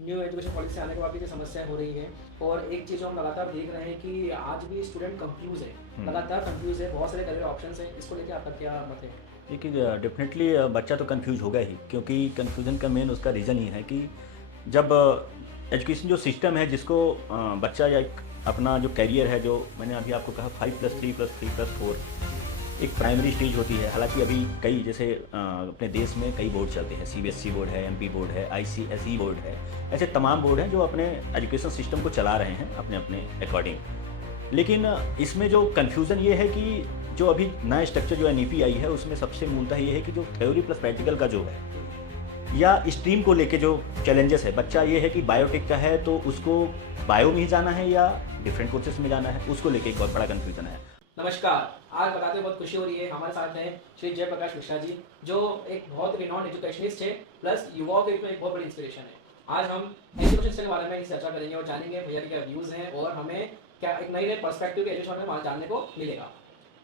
New education policy आने के बाद भी जो समस्या हो रही है और एक चीज़ जो हम लगातार देख रहे हैं कि आज भी स्टूडेंट कंफ्यूज है, लगातार कंफ्यूज है, बहुत सारे करियर ऑप्शंस हैं, इसको लेके आपका क्या मत है? देखिए डेफिनेटली बच्चा तो कंफ्यूज होगा ही, क्योंकि कंफ्यूजन का मेन उसका रीज़न ये है कि जब एजुकेशन जो सिस्टम है जिसको बच्चा या एक अपना जो कैरियर है, जो मैंने अभी आपको कहा 5+3+3+4 एक प्राइमरी स्टेज होती है। हालांकि अभी कई जैसे अपने देश में कई बोर्ड चलते हैं, सीबीएसई बोर्ड है, एमपी बोर्ड है, आईसीएसई बोर्ड है। ऐसे तमाम बोर्ड हैं जो अपने एजुकेशन सिस्टम को चला रहे हैं अपने अपने अकॉर्डिंग। लेकिन इसमें जो कन्फ्यूज़न ये है कि जो अभी नया स्ट्रक्चर जो एनईपी आई है, उसमें सबसे मूलतः ये है कि जो थ्योरी प्लस प्रैक्टिकल का जो है, या स्ट्रीम को लेके जो चैलेंजेस है, बच्चा ये है कि बायोटेक का है तो उसको बायो में ही जाना है या डिफरेंट कोर्सेज में जाना है, उसको लेके एक बहुत बड़ा कन्फ्यूज़न है। नमस्कार, आज बताते हुए बहुत खुशी हो रही है, हमारे साथ हैं श्री जयप्रकाश मिश्रा जी, जो एक बहुत रिनॉन्ड एजुकेशनिस्ट है, प्लस युवाओं के रूप में एक बहुत बड़ी इंस्पिरेशन है। आज हम एजुकेशन सिस्टम के बारे में चर्चा करेंगे और जानेंगे भैया के क्या व्यूज़ हैं और हमें क्या एक नई नई पर्सपेक्टिव के एजुकेशन में जानने को मिलेगा।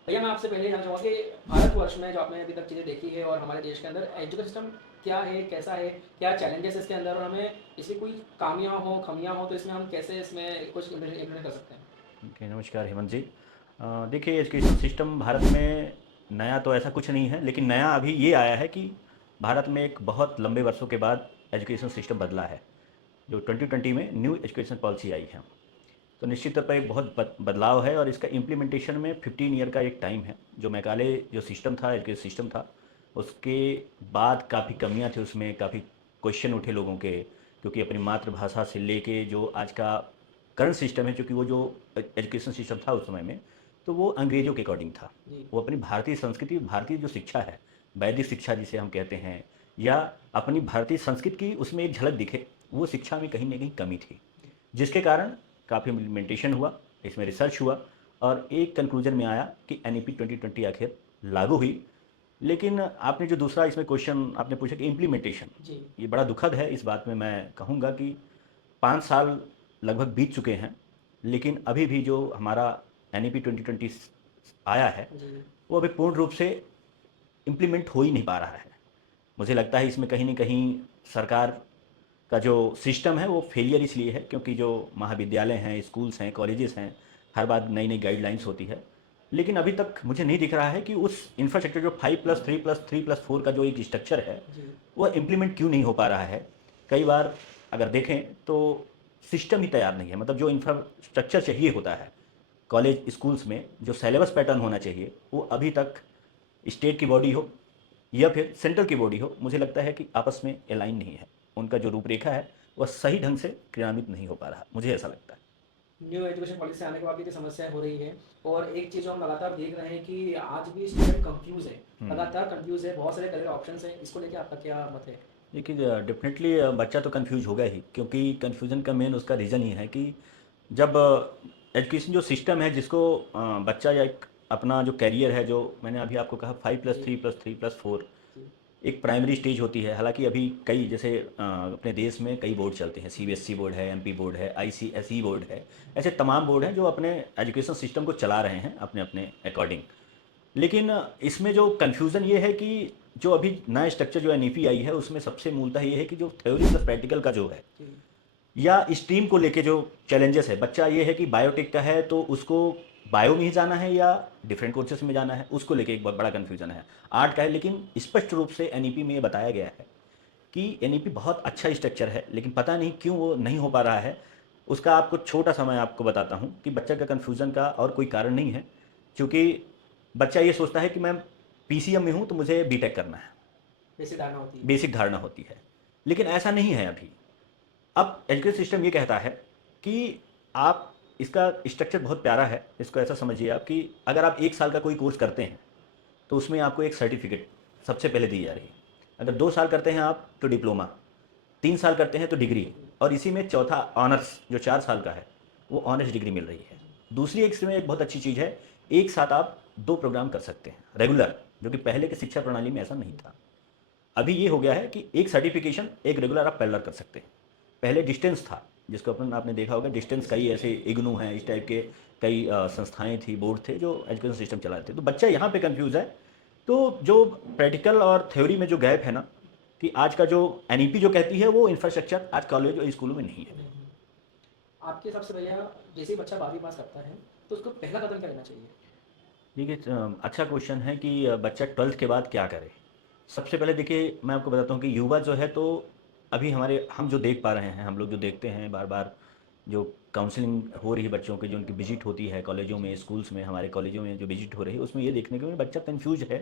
भैया मैं आपसे पहले जानना चाहूँगा कि भारतवर्ष में जो आपने अभी तक चीज़ें देखी है और हमारे देश के अंदर एजुकेशन सिस्टम क्या है, कैसा है, क्या चैलेंजेस है इसके अंदर और हमें इसकी कोई कामियाँ हो, खमियाँ हो तो इसमें हम कैसे इसमें कुछ इम्प्लीमेंट कर सकते हैं? ओके, नमस्कार हेमंत जी। देखिए एजुकेशन सिस्टम भारत में नया तो ऐसा कुछ नहीं है, लेकिन नया अभी ये आया है कि भारत में एक बहुत लंबे वर्षों के बाद एजुकेशन सिस्टम बदला है। जो 2020 में न्यू एजुकेशन पॉलिसी आई है, तो निश्चित तौर पर एक बहुत बदलाव है और इसका इम्प्लीमेंटेशन में 15 ईयर का एक टाइम है। जो मैकाले जो सिस्टम था, एजुकेशन सिस्टम था, उसके बाद काफ़ी कमियां थी उसमें, काफ़ी क्वेश्चन उठे लोगों के, क्योंकि अपनी मातृभाषा से लेके जो आज का करंट सिस्टम है, क्योंकि वो जो एजुकेशन सिस्टम था उस समय में, तो वो अंग्रेज़ों के अकॉर्डिंग था। जी। वो अपनी भारतीय संस्कृति, भारतीय जो शिक्षा है, वैदिक शिक्षा जिसे हम कहते हैं, या अपनी भारतीय संस्कृति की उसमें एक झलक दिखे, वो शिक्षा में कहीं ना कहीं कमी थी, जिसके कारण काफ़ी इम्प्लीमेंटेशन हुआ, इसमें रिसर्च हुआ और एक कंक्लूजन में आया कि एनईपी 2020 आखिर लागू हुई। लेकिन आपने जो दूसरा इसमें क्वेश्चन आपने पूछा कि इम्प्लीमेंटेशन, जी। ये बड़ा दुखद है। इस बात में मैं कहूँगा कि 5 साल लगभग बीत चुके हैं, लेकिन अभी भी जो हमारा एनईपी 2020 आया है, जी। वो अभी पूर्ण रूप से इम्प्लीमेंट हो ही नहीं पा रहा है। मुझे लगता है इसमें कहीं न कहीं सरकार का जो सिस्टम है वो फेलियर इसलिए है क्योंकि जो महाविद्यालय हैं, स्कूल्स हैं, कॉलेजेस हैं, हर बार नई नई गाइडलाइंस होती है। लेकिन अभी तक मुझे नहीं दिख रहा है कि उस इंफ्रास्ट्रक्चर जो 5+3+3+4 का जो एक स्ट्रक्चर है, जी। वो इम्प्लीमेंट क्यों नहीं हो पा रहा है। कई बार अगर देखें तो सिस्टम ही तैयार नहीं है। मतलब जो इंफ्रास्ट्रक्चर चाहिए होता है कॉलेज स्कूल्स में, जो सिलेबस पैटर्न होना चाहिए, वो अभी तक स्टेट की बॉडी हो या फिर सेंटर की बॉडी हो, मुझे लगता है कि आपस में अलाइन नहीं है। उनका जो रूपरेखा है वह सही ढंग से क्रियान्वित नहीं हो पा रहा, मुझे ऐसा लगता है। न्यू एजुकेशन पॉलिसी आने के बाद भी जो समस्या हो रही है और एक चीज़ जो हम लगातार देख रहे हैं कि आज भी स्टूडेंट कंफ्यूज है, लगातार कंफ्यूज है, बहुत सारे करियर ऑप्शंस हैं, इसको लेके आपका क्या मत है? देखिए डेफिनेटली बच्चा तो कंफ्यूज होगा ही, क्योंकि कंफ्यूजन का मेन उसका रीज़न ये है कि जब एजुकेशन जो सिस्टम है जिसको बच्चा या एक अपना जो कैरियर है, जो मैंने अभी आपको कहा five plus G. Three plus three plus four G. एक प्राइमरी स्टेज होती है। हालांकि अभी कई जैसे अपने देश में कई बोर्ड चलते हैं, सीबीएसई बोर्ड है, एमपी बोर्ड है, आईसीएसई बोर्ड है। ऐसे तमाम बोर्ड हैं जो अपने एजुकेशन सिस्टम को चला रहे हैं अपने अपने अकॉर्डिंग। लेकिन इसमें जो कन्फ्यूज़न ये है कि जो अभी नया स्ट्रक्चर जो एनईपी आई है, उसमें सबसे मूलतः ये है कि जो थ्योरी प्लस प्रैक्टिकल का जो है, जी। या स्ट्रीम को लेके जो चैलेंजेस है, बच्चा ये है कि बायोटेक का है तो उसको बायो में ही जाना है या डिफरेंट कोर्सेज में जाना है, उसको लेके एक बहुत बड़ा कन्फ्यूजन है। आर्ट का है, लेकिन स्पष्ट रूप से एनईपी में ये बताया गया है कि एनईपी बहुत अच्छा स्ट्रक्चर है, लेकिन पता नहीं क्यों वो नहीं हो पा रहा है। उसका आपको छोटा सा मैं आपको बताता हूँ कि बच्चा का कन्फ्यूज़न का और कोई कारण नहीं है, क्योंकि बच्चा ये सोचता है कि मैं पीसीएम में हूँ तो मुझे बीटेक करना है, बेसिक धारणा होती है। बेसिक धारणा होती है। लेकिन ऐसा नहीं है अभी। अब एजुकेशन सिस्टम ये कहता है कि आप इसका स्ट्रक्चर बहुत प्यारा है, इसको ऐसा समझिए आप कि अगर आप 1 साल का कोई कोर्स करते हैं तो उसमें आपको एक सर्टिफिकेट सबसे पहले दी जा रही है। अगर 2 साल करते हैं आप तो डिप्लोमा, 3 साल करते हैं तो डिग्री, और इसी में चौथा ऑनर्स जो 4 साल का है, वो ऑनर्स डिग्री मिल रही है। दूसरी एक इसमें एक बहुत अच्छी चीज़ है, एक साथ आप 2 प्रोग्राम कर सकते हैं रेगुलर, जो कि पहले के शिक्षा प्रणाली में ऐसा नहीं था। अभी ये हो गया है कि एक सर्टिफिकेशन एक रेगुलर आप पैरेलल कर सकते हैं। पहले डिस्टेंस था, जिसको अपन आपने देखा होगा, डिस्टेंस कई ऐसे इग्नू हैं, इस टाइप के कई संस्थाएं थी, बोर्ड थे जो एजुकेशन सिस्टम चला रहे थे। तो बच्चा यहाँ पे कंफ्यूज है। तो जो प्रैक्टिकल और थ्योरी में जो गैप है ना, कि आज का जो एनईपी जो कहती है वो इंफ्रास्ट्रक्चर आज कॉलेज और स्कूलों में नहीं है। आपके हिसाब से भैया जैसे ही बच्चा 12वीं पास करता है तो उसको पहला कदम क्या लेना चाहिए? देखिए अच्छा क्वेश्चन है कि बच्चा 12th के बाद क्या करे। सबसे पहले देखिए मैं आपको बताता हूँ कि युवा जो है तो अभी हमारे हम जो देख पा रहे हैं, हम लोग जो देखते हैं बार बार जो काउंसलिंग हो रही है बच्चों की, जो उनकी विजिट होती है कॉलेजों में, स्कूल्स में, हमारे कॉलेजों में जो विजिट हो रही है, उसमें ये देखने को मिला बच्चा कन्फ्यूज है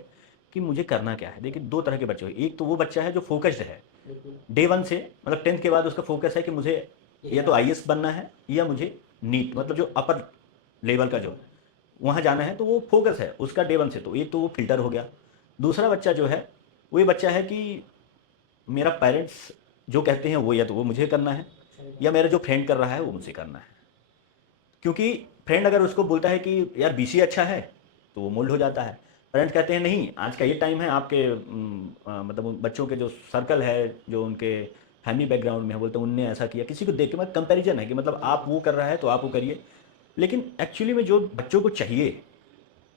कि मुझे करना क्या है। देखिए दो तरह के बच्चे हैं, एक तो वो बच्चा है जो फोकस्ड है बिल्कुल। डे वन से, मतलब 10th के बाद उसका फोकस है कि मुझे या तो आईएएस बनना है या मुझे नीट, मतलब जो अपर लेवल का जो वहाँ जाना है, तो वो फोकस है उसका डे वन से। तो एक तो वो फिल्टर हो गया। दूसरा बच्चा जो है वो ये बच्चा है कि मेरा पेरेंट्स जो कहते हैं वो या तो वो मुझे करना है या मेरा जो फ्रेंड कर रहा है वो मुझे करना है। क्योंकि फ्रेंड अगर उसको बोलता है कि यार बीसीए अच्छा है तो वो मोल्ड हो जाता है। पेरेंट्स कहते हैं नहीं आज का ये टाइम है, आपके मतलब उन बच्चों के जो सर्कल है, जो उनके फैमिली बैकग्राउंड में है, बोलते हैं उनने ऐसा किया, किसी को देख के, मतलब कंपैरिजन है कि मतलब आप वो कर रहा है तो आप वो करिए। लेकिन एक्चुअली में जो बच्चों को चाहिए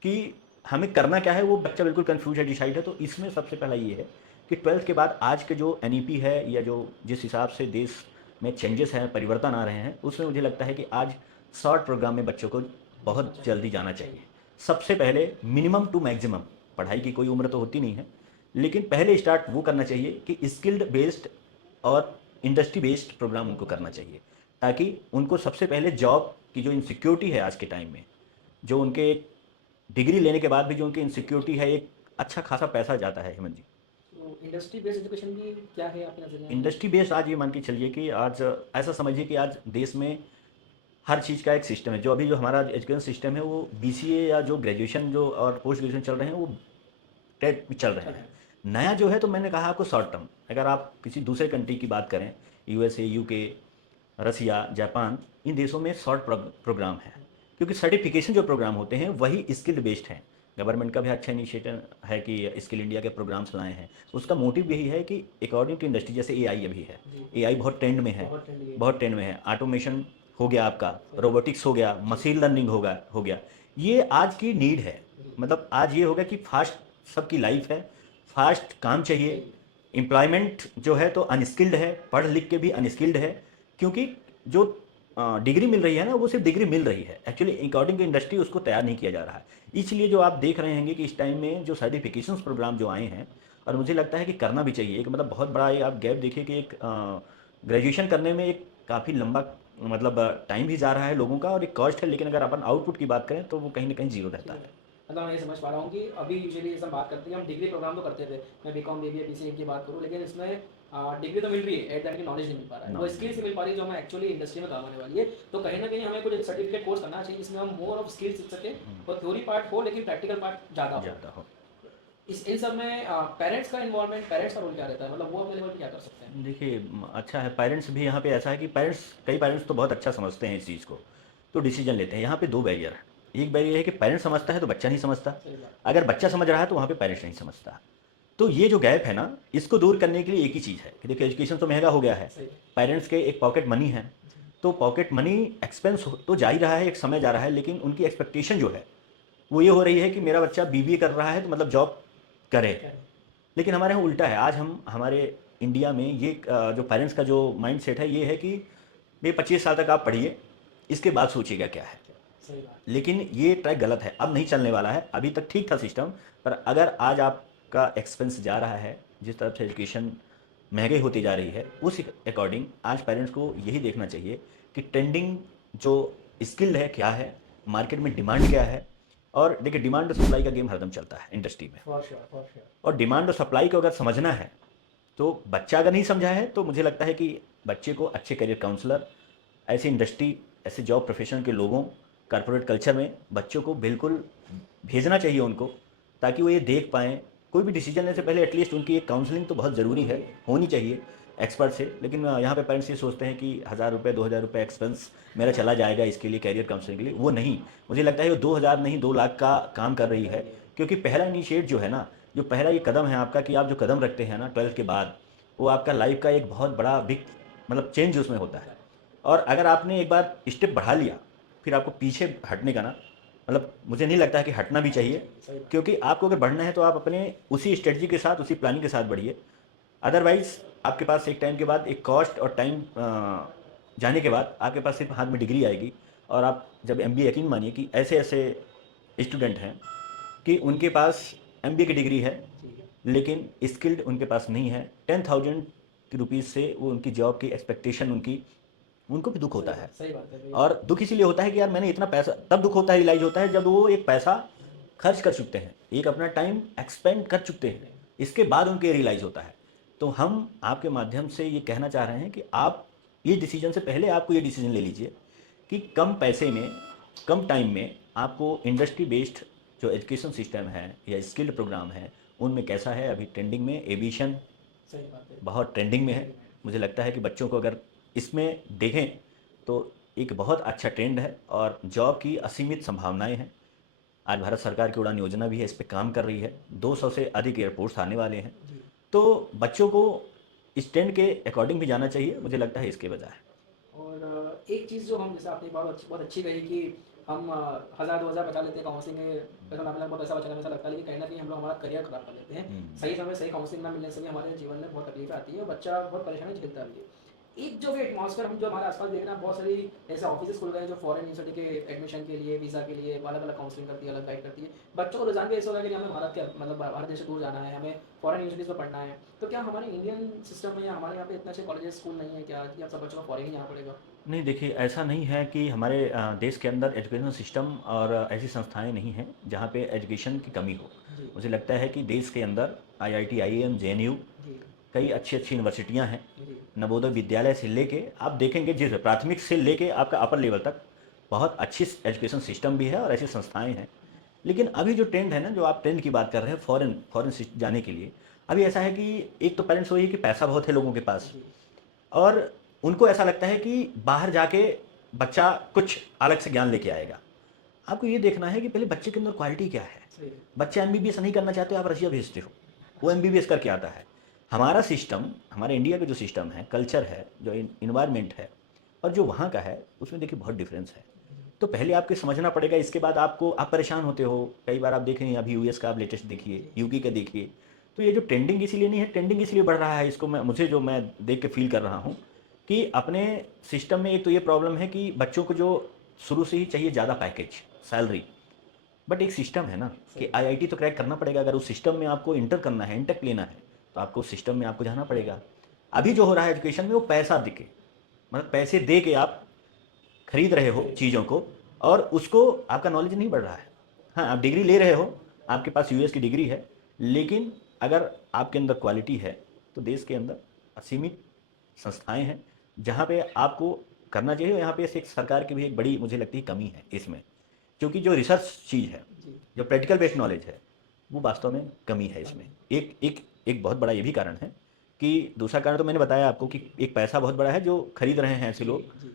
कि हमें करना क्या है, वो बच्चा बिल्कुल कंफ्यूज है, डिसाइड है। तो इसमें सबसे पहला ये है कि 12th के बाद आज के जो एनईपी है या जो जिस हिसाब से देश में चेंजेस हैं, परिवर्तन आ रहे हैं, उसमें मुझे लगता है कि आज शॉर्ट प्रोग्राम में बच्चों को बहुत जल्दी जाना चाहिए। सबसे पहले मिनिमम टू मैक्सिमम, पढ़ाई की कोई उम्र तो होती नहीं है, लेकिन पहले स्टार्ट वो करना चाहिए कि स्किल्ड बेस्ड और इंडस्ट्री बेस्ड प्रोग्राम उनको करना चाहिए, ताकि उनको सबसे पहले जॉब की जो इनसिक्योरिटी है आज के टाइम में, जो उनके डिग्री लेने के बाद भी जो उनकी इनसिक्योरिटी है, एक अच्छा खासा पैसा जाता है हेमंत जी। तो इंडस्ट्री बेस्ड एजुकेशन भी क्या है आपके नज़रिए में? इंडस्ट्री बेस्ड आज ये मान के चलिए कि आज ऐसा समझिए कि आज देश में हर चीज़ का एक सिस्टम है। जो अभी जो हमारा एजुकेशन सिस्टम है वो बीसीए या जो ग्रेजुएशन जो और पोस्ट ग्रेजुएशन चल रहे हैं वो टेट में चल रहे हैं। नया जो है तो मैंने कहा आपको शॉर्ट टर्म, अगर आप किसी दूसरे कंट्री की बात करें, यूएसए, यूके, रसिया, जापान, इन देशों में शॉर्ट प्रोग्राम है, क्योंकि सर्टिफिकेशन जो प्रोग्राम होते हैं वही स्किल्ड बेस्ड हैं। गवर्नमेंट का भी अच्छा इनिशिएटिव है कि स्किल इंडिया के प्रोग्राम्स लाए हैं। उसका मोटिव यही है कि अकॉर्डिंग टू इंडस्ट्री, जैसे एआई अभी है, एआई बहुत ट्रेंड में है, बहुत ट्रेंडी है। बहुत ट्रेंड में है। ऑटोमेशन हो गया आपका, रोबोटिक्स हो गया, मशीन लर्निंग हो गया। ये आज की नीड है। मतलब आज ये हो गया कि फास्ट सबकी लाइफ है, फास्ट काम चाहिए। एम्प्लॉयमेंट जो है तो अनस्किल्ड है, पढ़ लिख के भी अनस्किल्ड है, क्योंकि जो डिग्री मिल रही है ना वो सिर्फ डिग्री मिल रही है, एक्चुअली अकॉर्डिंग टू इंडस्ट्री उसको तैयार नहीं किया जा रहा है। इसलिए जो आप देख रहे होंगे कि इस टाइम में जो सर्टिफिकेशंस प्रोग्राम जो आए हैं, और मुझे लगता है कि करना भी चाहिए, एक मतलब बहुत बड़ा ये आप गैप देखिए कि एक ग्रेजुएशन करने में एक काफ़ी लंबा मतलब टाइम भी जा रहा है लोगों का और एक कॉस्ट है, लेकिन अगर अपन आउटपुट की बात करें तो वो कहीं ना कहीं जीरो रहता है। मतलब मैं ये समझ पा रहा हूँ कि अभी यूजुअली जैसे हम बात करते हैं, हम डिग्री प्रोग्राम तो करते थे, मैं बीकॉम बीबीए बीसीए की बात करूँ, लेकिन इसमें डिग्री तो मिल रही है, एट दैट की नॉलेज नहीं मिल पा रहा है, वो स्किल्स नहीं मिल पा रही जो हमें एक्चुअली इंडस्ट्री में काम आने वाली है। तो कहीं ना कहीं हमें कुछ सर्टिफिकेट कोर्स करना चाहिए जिसमें हम मोर ऑफ स्किल्स सीख सकें, और थ्योरी पार्ट हो लेकिन प्रैक्टिकल पार्ट ज़्यादा हो। इस इन सब में पेरेंट्स का इन्वॉल्वमेंट, पेरेंट्स का रोल क्या रहता है, मतलब वो अपने लेवल पे क्या कर सकते हैं? देखिए अच्छा है, पेरेंट्स भी यहाँ पे ऐसा है कि कई पेरेंट्स तो बहुत अच्छा समझते हैं इस चीज़ को, तो डिसीजन लेते हैं। यहाँ पे दो बैरियर है। एक बैरियर है कि पेरेंट्स समझता है तो बच्चा नहीं समझता, सही बात। अगर बच्चा समझ रहा है तो वहाँ पे पेरेंट्स नहीं समझता। तो ये जो गैप है ना, इसको दूर करने के लिए एक ही चीज़ है कि देखिए एजुकेशन तो महंगा हो गया है, सही है। पेरेंट्स के एक पॉकेट मनी है, तो पॉकेट मनी एक्सपेंस तो जा ही रहा है, एक समय जा रहा है, लेकिन उनकी एक्सपेक्टेशन जो है वो ये हो रही है कि मेरा बच्चा बीबीए कर रहा है तो मतलब जॉब करे। लेकिन हमारे यहाँ उल्टा है। आज हम हमारे इंडिया में ये जो पेरेंट्स का जो माइंड सेट है ये है कि भाई 25 साल तक आप पढ़िए, इसके बाद सोचिएगा क्या है। सही बात। लेकिन ये ट्रैक गलत है, अब नहीं चलने वाला है। अभी तक ठीक था सिस्टम, पर अगर आज आपका एक्सपेंस जा रहा है, जिस तरफ से एजुकेशन महंगी होती जा रही है, उस अकॉर्डिंग आज पेरेंट्स को यही देखना चाहिए कि ट्रेंडिंग जो स्किल है क्या है, मार्केट में डिमांड क्या है। और देखिए डिमांड और सप्लाई का गेम हरदम चलता है इंडस्ट्री में, फॉर श्योर, फॉर श्योर। और डिमांड और सप्लाई को अगर समझना है तो बच्चा अगर नहीं समझा है तो मुझे लगता है कि बच्चे को अच्छे करियर काउंसलर, ऐसी इंडस्ट्री, ऐसे जॉब प्रोफेशन के लोगों, कॉर्पोरेट कल्चर में बच्चों को बिल्कुल भेजना चाहिए उनको, ताकि वो ये देख पाएँ कोई भी डिसीजन लेने से पहले एटलीस्ट उनकी एक काउंसलिंग तो बहुत ज़रूरी है, होनी चाहिए एक्सपर्ट से। लेकिन यहाँ पे पेरेंट्स ये सोचते हैं कि 1000 रुपये 2000 रुपये एक्सपेंस मेरा चला जाएगा इसके लिए, कैरियर काउंसलिंग के लिए। वो नहीं, मुझे लगता है वो 2000 नहीं 2 लाख का काम कर रही है, क्योंकि पहला इनिशिएट जो है ना, जो पहला ये कदम है आपका कि आप जो कदम रखते हैं ना 12th के बाद, वो आपका लाइफ का एक बहुत बड़ा बिग मतलब चेंज उसमें होता है। और अगर आपने एक बार स्टेप बढ़ा लिया, फिर आपको पीछे हटने का ना, मतलब मुझे नहीं लगता है कि हटना भी चाहिए, क्योंकि आपको अगर बढ़ना है तो आप अपने उसी स्ट्रेटजी के साथ, उसी प्लानिंग के साथ बढ़िए। अदरवाइज आपके पास एक टाइम के बाद एक कॉस्ट और टाइम जाने के बाद आपके पास सिर्फ हाथ में डिग्री आएगी। और आप जब एमबीए, यकीन मानिए कि ऐसे ऐसे स्टूडेंट हैं कि उनके पास एमबीए की डिग्री है जी लेकिन स्किल्ड उनके पास नहीं है। 10,000 की रुपीज़ से वो उनकी जॉब की एक्सपेक्टेशन उनकी, उनको भी दुख होता है। सही बात है भाई। और दुख इसीलिए होता है कि यार मैंने इतना पैसा, तब दुख होता है, रियलाइज होता है जब वो एक पैसा खर्च कर चुकते हैं, एक अपना टाइम एक्सपेंड कर चुकते हैं, इसके बाद उनको रियलाइज होता है। तो हम आपके माध्यम से ये कहना चाह रहे हैं कि आप ये डिसीजन से पहले आपको ये डिसीजन ले लीजिए कि कम पैसे में, कम टाइम में आपको इंडस्ट्री बेस्ड जो एजुकेशन सिस्टम है या स्किल्ड प्रोग्राम है उनमें कैसा है। अभी ट्रेंडिंग में एविएशन सही बात है। बहुत ट्रेंडिंग में है। मुझे लगता है कि बच्चों को अगर इसमें देखें तो एक बहुत अच्छा ट्रेंड है और जॉब की असीमित संभावनाएं हैं। आज भारत सरकार की उड़ान योजना भी है, इस पे काम कर रही है। 200 से अधिक एयरपोर्ट्स आने वाले हैं। जी तो बच्चों को इस ट्रेंड के अकॉर्डिंग भी जाना चाहिए, मुझे लगता है इसके बजाय। और एक चीज़ जो हम, जैसे आपने बहुत अच्छी कही कि हम 1000-2000 बचा लेते हैं काउंसलिंग में, पैसा ना मिला बहुत पैसा बचाने में ऐसा लगता है, लेकिन कहीं ना कहीं हम लोग हमारा करियर खराब कर लेते हैं। सही समय सही काउंसलिंग ना मिलने से भी हमारे जीवन में बहुत तकलीफ आती है और बच्चा बहुत परेशानी झेलता भी है। एक जो भी एटमॉस्फेयर हम जो हमारे आसपास देख रहे हैं, बहुत सारी ऐसे ऑफिस खुल गए हैं जो फॉरेन यूनिवर्सिटी के एडमिशन के लिए, वीज़ा के लिए अलग अलग काउंसलिंग करती है, अलग गाइड करती है। बच्चों को रुझान भी ऐसा होगा कि हमें भारत के, मतलब भारत देश से दूर जाना है, हमें फॉरेन यूनिवर्सिटीज़ में पढ़ना है। तो क्या हमारे इंडियन सिस्टम में या हमारे यहाँ पे इतने अच्छे कॉलेजेस स्कूल नहीं है क्या कि आप सब बच्चों को फॉरेन ही जाना पड़ेगा? नहीं देखिए, ऐसा नहीं है कि हमारे देश के अंदर एजुकेशन सिस्टम और ऐसी संस्थाएं नहीं हैं जहाँ पे एजुकेशन की कमी हो। जी मुझे लगता है कि देश के अंदर आईआईटी, आईएएम, जेएनयू, जी कई अच्छी अच्छी यूनिवर्सिटियां हैं। जी नवोदय विद्यालय से लेके आप देखेंगे, जिस प्राथमिक से लेके आपका अपर लेवल तक बहुत अच्छी एजुकेशन सिस्टम भी है और ऐसी संस्थाएं हैं। लेकिन अभी जो ट्रेंड है ना, जो आप ट्रेंड की बात कर रहे हैं फॉरेन फॉरेन जाने के लिए, अभी ऐसा है कि एक तो पेरेंट्स वही है कि पैसा बहुत है लोगों के पास जी और उनको ऐसा लगता है कि बाहर जाके बच्चा कुछ अलग से ज्ञान लेके आएगा। आपको ये देखना है कि पहले बच्चे के अंदर क्वालिटी क्या है। सही है। बच्चे एमबीबीएस नहीं करना चाहते, आप रशिया भेजते हो, वो एमबीबीएस करके आता है। हमारा सिस्टम, हमारे इंडिया का जो सिस्टम है, कल्चर है, जो इन्वायरमेंट है और जो वहाँ का है, उसमें देखिए बहुत डिफरेंस है। तो पहले आपको समझना पड़ेगा, इसके बाद आपको, आप परेशान होते हो। कई बार आप देखें, अभी यूएस का आप लेटेस्ट देखिए, यूके का देखिए। तो ये जो ट्रेंडिंग इसीलिए नहीं है, ट्रेंडिंग इसलिए बढ़ रहा है, इसको मुझे जो मैं देख के फील कर रहा हूँ कि अपने सिस्टम में एक तो ये प्रॉब्लम है कि बच्चों को जो शुरू से ही चाहिए ज़्यादा पैकेज, सैलरी। बट एक सिस्टम है ना कि आईआईटी तो क्रैक करना पड़ेगा। अगर उस सिस्टम में आपको इंटर करना है, इंटेक लेना है, तो आपको उस सिस्टम में आपको जाना पड़ेगा। अभी जो हो रहा है एजुकेशन में, वो पैसा दे के, मतलब पैसे दे के आप खरीद रहे हो चीज़ों को और उसको आपका नॉलेज नहीं बढ़ रहा है। हाँ, आप डिग्री ले रहे हो, आपके पास यूएस की डिग्री है, लेकिन अगर आपके अंदर क्वालिटी है तो देश के अंदर असीमित संस्थाएं हैं जहाँ पे आपको करना चाहिए। यहाँ पे एक सरकार की भी एक बड़ी, मुझे लगती है, कमी है इसमें, क्योंकि जो रिसर्च चीज़ है, जी जो प्रैक्टिकल बेस्ड नॉलेज है, वो वास्तव में कमी है इसमें। एक एक एक बहुत बड़ा ये भी कारण है कि दूसरा कारण तो मैंने बताया आपको कि एक पैसा बहुत बड़ा है जो खरीद रहे हैं ऐसे जी लोग। जी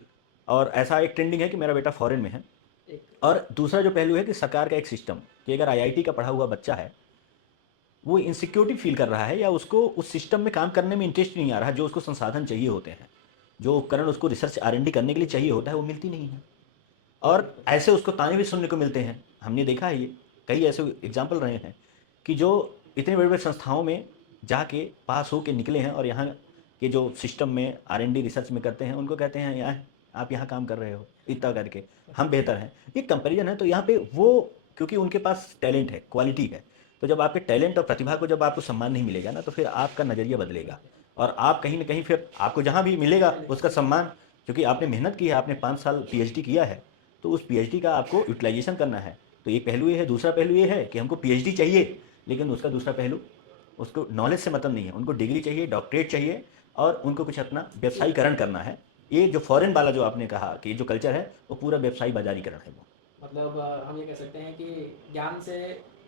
और ऐसा एक ट्रेंडिंग है कि मेरा बेटा फॉरेन में है। एक और दूसरा जो पहलू है कि सरकार का एक सिस्टम, कि अगर आईआईटी का पढ़ा हुआ बच्चा है, वो इनसिक्योरिटी फील कर रहा है या उसको उस सिस्टम में काम करने में इंटरेस्ट नहीं आ रहा, जो उसको संसाधन चाहिए होते हैं, जो उपकरण उसको रिसर्च आरएनडी करने के लिए चाहिए होता है, वो मिलती नहीं है। और ऐसे उसको ताने भी सुनने को मिलते हैं। हमने देखा है, ये कई ऐसे एग्जाम्पल रहे हैं कि जो इतने बड़े बड़े संस्थाओं में जाके पास हो के निकले हैं और यहाँ के जो सिस्टम में आरएनडी रिसर्च में करते हैं, उनको कहते हैं यार आप यहाँ काम कर रहे हो, इतना करके हम बेहतर हैं। ये कंपैरिजन है। तो यहाँ पे वो, क्योंकि उनके पास टैलेंट है, क्वालिटी है, तो जब आपके टैलेंट और प्रतिभा को जब आपको सम्मान नहीं मिलेगा ना, तो फिर आपका नज़रिया बदलेगा और आप कहीं ना कहीं, फिर आपको जहाँ भी मिलेगा उसका सम्मान, क्योंकि आपने मेहनत की है, आपने 5 साल पीएचडी किया है, तो उस पीएचडी का आपको यूटिलाइजेशन करना है। तो एक पहलू ये है। दूसरा पहलू ये है कि हमको पीएचडी चाहिए, लेकिन उसका दूसरा पहलू, उसको नॉलेज से मतलब नहीं है, उनको डिग्री चाहिए, डॉक्टरेट चाहिए और उनको कुछ अपना व्यवसायीकरण करना है। ये जो फॉरेन वाला जो आपने कहा कि ये जो कल्चर है, वो पूरा व्यवसायी बाजारीकरण है वो। मतलब हम ये कह सकते हैं कि ज्ञान से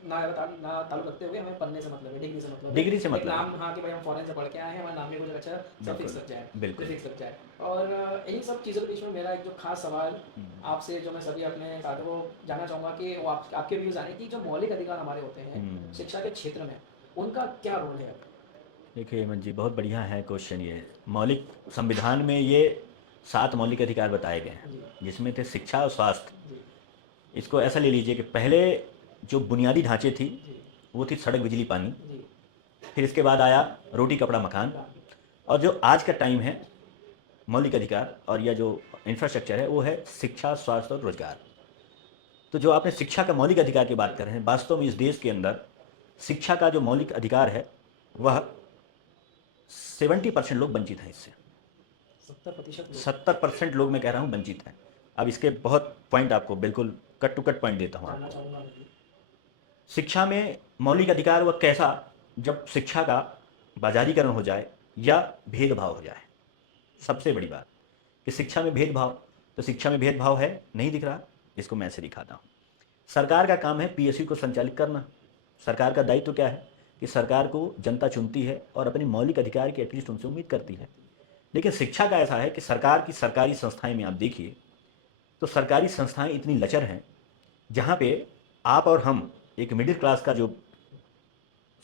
ना ताल्लुक रखते हुए हमें पढ़ने से मतलब है, डिग्री से मतलब है। डिग्री से एक मतलब है। नाम, हाँ, कि भाई हम फॉरेन से पढ़ के आए हैं, हमारे नाम में कुछ अच्छा बिल्कुल सफिक्स लग जाए, बिल्कुल। प्रीफिक्स लग जाए। और इन्हीं सब चीज़ों के बीच में मेरा एक जो खास सवाल आपसे, जो मैं सभी अपने साथियों को जानना चाहूँगा कि वो आपके व्यूज़ आने कि जो मौलिक अधिकार हमारे होते हैं शिक्षा के क्षेत्र में, उनका क्या रोल है? देखिए हेमंत जी, बहुत बढ़िया है क्वेश्चन ये। मौलिक, संविधान में ये 7 मौलिक अधिकार बताए गए हैं, जी जिसमें थे शिक्षा और स्वास्थ्य। जी इसको ऐसा ले लीजिए कि पहले जो बुनियादी ढांचे थी, जी वो थी सड़क, बिजली, पानी। जी फिर इसके बाद आया रोटी कपड़ा मकान, और जो आज का टाइम है मौलिक अधिकार और या जो इंफ्रास्ट्रक्चर है वो है शिक्षा, स्वास्थ्य और रोजगार। तो जो आपने शिक्षा का मौलिक अधिकार की बात कर रहे हैं, वास्तव में इस देश के अंदर शिक्षा का जो मौलिक अधिकार है वह 70% लोग वंचित हैं इससे। 70% लोग 70% लोग मैं कह रहा हूँ वंचित हैं। अब इसके बहुत पॉइंट आपको बिल्कुल कट टू कट पॉइंट देता हूँ जानना आपको। चाहूँगा मैं भी। शिक्षा में मौलिक अधिकार वह कैसा, जब शिक्षा का बाजारीकरण हो जाए या भेदभाव हो जाए। सबसे बड़ी बात कि शिक्षा में भेदभाव, तो शिक्षा में भेदभाव है नहीं दिख रहा, इसको मैं ऐसे दिखाता हूँ। सरकार का काम है पीएसयू को संचालित करना। सरकार का दायित्व क्या है कि सरकार को जनता चुनती है और अपनी मौलिक अधिकार की एटलीस्ट उनसे उम्मीद करती है। लेकिन शिक्षा का ऐसा है कि सरकार की सरकारी संस्थाएं में आप देखिए तो सरकारी संस्थाएं इतनी लचर हैं जहाँ पे आप और हम, एक मिडिल क्लास का जो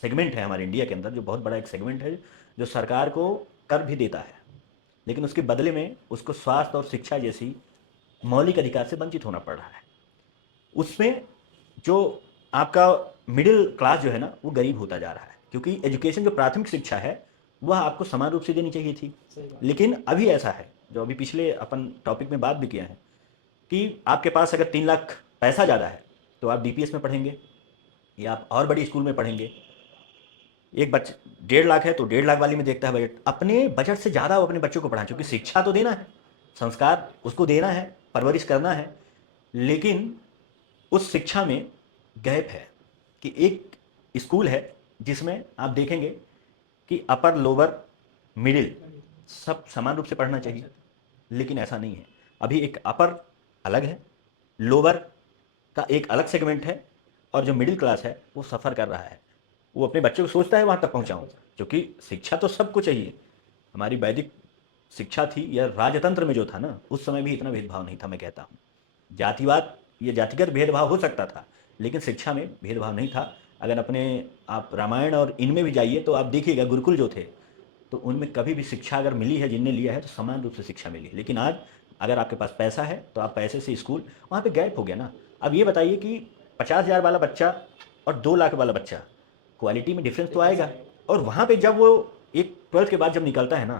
सेगमेंट है हमारे इंडिया के अंदर, जो बहुत बड़ा एक सेगमेंट है जो सरकार को कर भी देता है, लेकिन उसके बदले में उसको स्वास्थ्य और शिक्षा जैसी मौलिक अधिकार से वंचित होना पड़ रहा है। उसमें जो आपका मिडिल क्लास जो है ना वो गरीब होता जा रहा है, क्योंकि एजुकेशन जो प्राथमिक शिक्षा है वह आपको समान रूप से देनी चाहिए थी। सही बात। लेकिन अभी ऐसा है, जो अभी पिछले अपन टॉपिक में बात भी किया है, कि आपके पास अगर 3 लाख पैसा ज़्यादा है तो आप डीपीएस में पढ़ेंगे या आप और बड़ी स्कूल में पढ़ेंगे। एक बच्चे 1.5 लाख है तो 1.5 लाख वाली में देखता है बजट, अपने बजट से ज़्यादा वो अपने बच्चों को पढ़ाएं, क्योंकि शिक्षा तो देना है, संस्कार उसको देना है, परवरिश करना है। लेकिन उस शिक्षा में गैप है कि एक स्कूल है जिसमें आप देखेंगे कि अपर, लोअर, मिडिल सब समान रूप से पढ़ना चाहिए, लेकिन ऐसा नहीं है। अभी एक अपर अलग है, लोअर का एक अलग सेगमेंट है, और जो मिडिल क्लास है वो सफ़र कर रहा है। वो अपने बच्चे को सोचता है वहाँ तक पहुँचाऊँ, क्योंकि शिक्षा तो सबको चाहिए। हमारी वैदिक शिक्षा थी या राजतंत्र में जो था ना, उस समय भी इतना भेदभाव नहीं था। मैं कहता हूँ जातिवाद या जातिगत भेदभाव हो सकता था, लेकिन शिक्षा में भेदभाव नहीं था। अगर अपने आप रामायण और इनमें भी जाइए तो आप देखिएगा गुरुकुल जो थे तो उनमें कभी भी शिक्षा अगर मिली है, जिनने लिया है तो समान रूप से शिक्षा मिली है। लेकिन आज अगर आपके पास पैसा है तो आप पैसे से स्कूल, वहाँ पे गैप हो गया ना। अब ये बताइए कि 50,000 वाला बच्चा और 2 लाख वाला बच्चा, क्वालिटी में डिफरेंस तो आएगा। और वहाँ पे जब वो एक 12th के बाद जब निकलता है ना,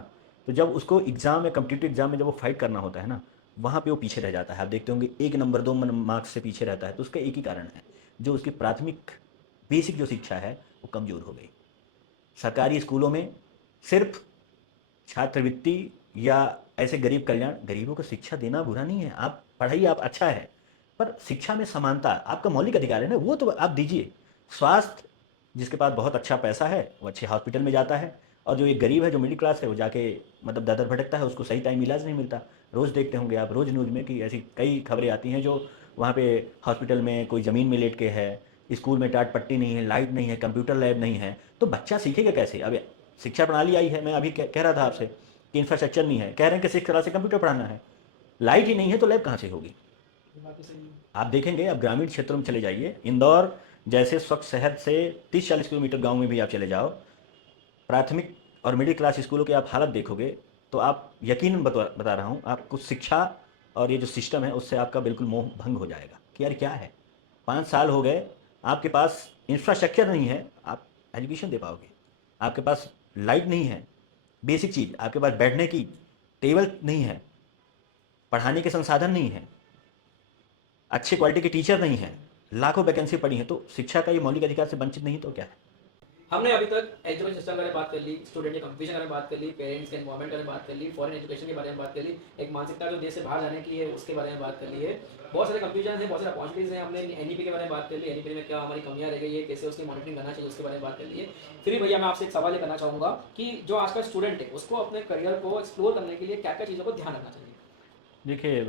तो जब उसको एग्ज़ाम या कम्पिटिटिव एग्ज़ाम में जब वो फाइट करना होता है ना, वहाँ पे वो पीछे रह जाता है। आप देखते होंगे 1 नंबर 2 मार्क्स से पीछे रहता है। तो उसका एक ही कारण है, जो उसकी प्राथमिक बेसिक जो शिक्षा है वो कमज़ोर हो गई। सरकारी स्कूलों में सिर्फ छात्रवृत्ति या ऐसे गरीब कल्याण, गरीबों को शिक्षा देना बुरा नहीं है, आप पढ़ाइए, आप अच्छा है, पर शिक्षा में समानता आपका मौलिक अधिकार है ना, वो तो आप दीजिए। स्वास्थ्य, जिसके पास बहुत अच्छा पैसा है वो अच्छे हॉस्पिटल में जाता है, और जो एक गरीब है, जो मिडिल क्लास है, वो जाके मतलब दर दर भटकता है, उसको सही टाइम इलाज नहीं मिलता। रोज़ देखते होंगे आप, रोज़ न्यूज़ में कि ऐसी कई खबरें आती हैं, जो वहाँ पे हॉस्पिटल में कोई ज़मीन में लेट के है, स्कूल में टाट पट्टी नहीं है, लाइट नहीं है, कंप्यूटर लैब नहीं है, तो बच्चा सीखेगा कैसे? अब शिक्षा प्रणाली आई है, मैं अभी कह रहा था आपसे कि इंफ्रास्ट्रक्चर नहीं है, कह रहे हैं कि 6 क्लास से कंप्यूटर पढ़ाना है, लाइट ही नहीं है तो लैब कहाँ से होगी? ये बात तो सही है। आप देखेंगे, आप ग्रामीण क्षेत्रों में चले जाइए, इंदौर जैसे स्वच्छ शहर से 30-40 किलोमीटर गांव में भी आप चले जाओ, प्राथमिक और मिडिल क्लास स्कूलों की आप हालत देखोगे तो आप यकीनन बता रहा हूँ आपको, शिक्षा और ये जो सिस्टम है उससे आपका बिल्कुल मोह भंग हो जाएगा कि यार क्या है, 5 साल हो गए, आपके पास इंफ्रास्ट्रक्चर नहीं है, आप एजुकेशन दे पाओगे? आपके पास लाइट नहीं है, बेसिक चीज़, आपके पास बैठने की टेबल नहीं है, पढ़ाने के संसाधन नहीं है, अच्छे क्वालिटी के टीचर नहीं है, लाखों वैकेंसी पड़ी हैं, तो शिक्षा का ये मौलिक अधिकार से वंचित नहीं तो क्या है? हमने अभी तक एजुकेशन सिस्टम के बारे में बात कर ली, स्टूडेंट के कंपटीशन के बारे में बात कर ली, पेरेंट्स के एनवायरमेंट के बारे में बात कर ली, फॉरेन एजुकेशन के बारे में बात कर ली, एक मानसिकता जो देश से बाहर जाने की है उसके बारे में बात कर ली है। बहुत सारे कंफ्यूजन है, बहुत सारे अपॉर्चुनिटीज़ हैं। हमने एनईपी के बारे में बात कर ली, एनईपी में क्या हमारी कमियां रह गई है, कैसे उसकी मॉनिटरिंग करना चाहिए, उसके बारे में बात कर ली है। फिर भी भैया मैं आपसे एक सवाल ये करना चाहूँगा कि जो आज का स्टूडेंट है उसको अपने करियर को एक्सप्लोर करने के लिए क्या क्या चीज़ों को ध्यान रखना चाहिए? देखिए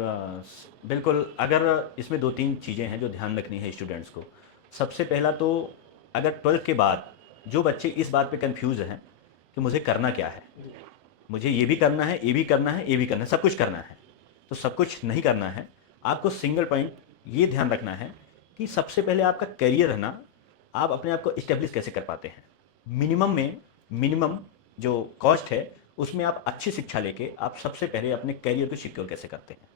बिल्कुल, अगर इसमें 2-3 चीज़ें हैं जो ध्यान रखनी है स्टूडेंट्स को। सबसे पहला तो, अगर 12th के बाद जो बच्चे इस बात पे कंफ्यूज हैं कि मुझे करना क्या है, मुझे ये भी करना है, ये भी करना है, ये भी करना है, सब कुछ करना है, तो सब कुछ नहीं करना है। आपको सिंगल पॉइंट ये ध्यान रखना है कि सबसे पहले आपका करियर है ना, आप अपने आप को इस्टेब्लिश कैसे कर पाते हैं। मिनिमम जो कॉस्ट है उसमें आप अच्छी शिक्षा लेके आप सबसे पहले अपने करियर को सिक्योर कैसे करते हैं,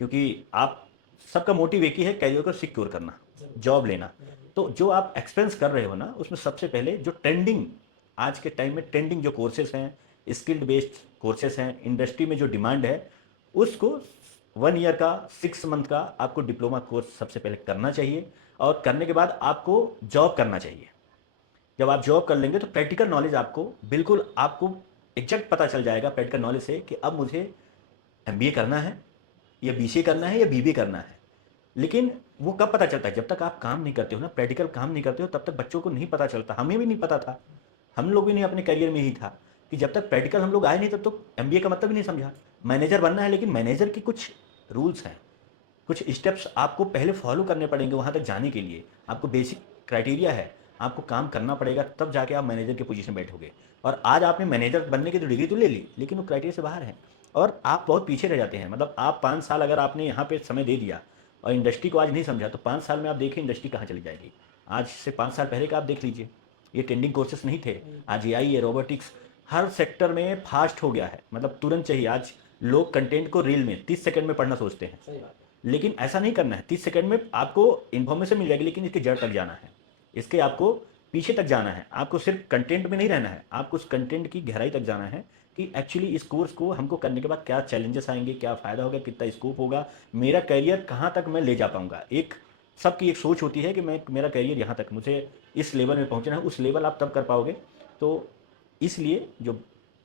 क्योंकि आप सबका मोटिव एक ही है, करियर को सिक्योर करना, जॉब लेना। तो जो आप एक्सपेंस कर रहे हो ना, उसमें सबसे पहले जो ट्रेंडिंग आज के टाइम में ट्रेंडिंग जो कोर्सेज हैं, स्किल्ड बेस्ड कोर्सेज हैं, इंडस्ट्री में जो डिमांड है, उसको 1 ईयर का 6 मंथ का आपको डिप्लोमा कोर्स सबसे पहले करना चाहिए और करने के बाद आपको जॉब करना चाहिए। जब आप जॉब कर लेंगे तो प्रैक्टिकल नॉलेज आपको बिल्कुल आपको एग्जैक्ट पता चल जाएगा प्रैक्टिकल नॉलेज से कि अब मुझे एमबीए करना है या बीसीए करना है या बीबीए करना है। लेकिन वो कब पता चलता है? जब तक आप काम नहीं करते हो ना, प्रैक्टिकल काम नहीं करते हो, तब तक बच्चों को नहीं पता चलता। हमें भी नहीं पता था, हम लोग भी नहीं, अपने करियर में ही था कि जब तक प्रैक्टिकल हम लोग आए नहीं तब तो एमबीए का मतलब ही नहीं समझा। मैनेजर बनना है, लेकिन मैनेजर के कुछ रूल्स हैं, कुछ स्टेप्स आपको पहले फॉलो करने पड़ेंगे वहाँ तक जाने के लिए। आपको बेसिक क्राइटेरिया है, आपको काम करना पड़ेगा, तब जाके आप मैनेजर की पोजीशन में बैठोगे। और आज आपने मैनेजर बनने की तो डिग्री तो ले ली, लेकिन वो क्राइटेरिया से बाहर है और आप बहुत पीछे रह जाते हैं। मतलब आप 5 साल अगर आपने यहाँ पे समय दे दिया और इंडस्ट्री को आज नहीं समझा, तो 5 साल में आप देखिए इंडस्ट्री कहाँ चली जाएगी। आज से 5 साल पहले का आप देख लीजिए, ये ट्रेंडिंग कोर्सेस नहीं थे। आज एआई है, रोबोटिक्स हर सेक्टर में फास्ट हो गया है, मतलब तुरंत चाहिए। आज लोग कंटेंट को रील में 30 सेकंड में पढ़ना सोचते हैं, सही बात है। लेकिन ऐसा नहीं करना है। 30 सेकंड में आपको इन्फॉर्मेशन मिल जाएगी, लेकिन इसके जड़ तक जाना है, इसके आपको पीछे तक जाना है। आपको सिर्फ कंटेंट में नहीं रहना है, आपको उस कंटेंट की गहराई तक जाना है कि एक्चुअली इस कोर्स को हमको करने के बाद क्या चैलेंजेस आएंगे, क्या फ़ायदा होगा, कितना स्कोप होगा, मेरा करियर कहाँ तक मैं ले जा पाऊँगा। एक सबकी एक सोच होती है कि मैं मेरा करियर यहाँ तक, मुझे इस लेवल में पहुँचना है। उस लेवल आप तब कर पाओगे। तो इसलिए जो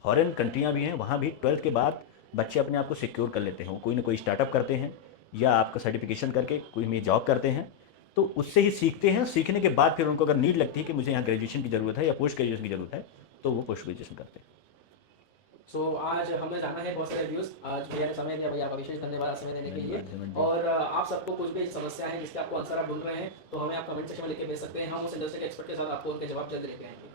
फॉरेन कंट्रियाँ भी हैं, वहाँ भी 12th के बाद बच्चे अपने आप को सिक्योर कर लेते हैं। कोई ना कोई स्टार्टअप करते हैं या आपका सर्टिफिकेशन करके कोई में जॉब करते हैं, तो उससे ही सीखते हैं। सीखने के बाद फिर उनको अगर नीड लगती है कि मुझे यहाँ ग्रेजुएशन की ज़रूरत है या पोस्ट ग्रेजुएशन की ज़रूरत है, तो वो पोस्ट ग्रेजुएशन करते हैं। सो आज हमने जाना है बहुत सारे व्यूज़। आज भैया ने समय दिया, भैया आपका विशेष धन्यवाद समय देने के लिए। धन्यवाद। और आप सबको कुछ भी समस्या है जिसके आपको आंसर आप ढूंढ रहे हैं, तो हमें आप कमेंट सेक्शन में लिख के भेज सकते हैं। हम उस इंडस्ट्री के एक्सपर्ट के साथ आपको उनके जवाब जल्द लेके आएंगे।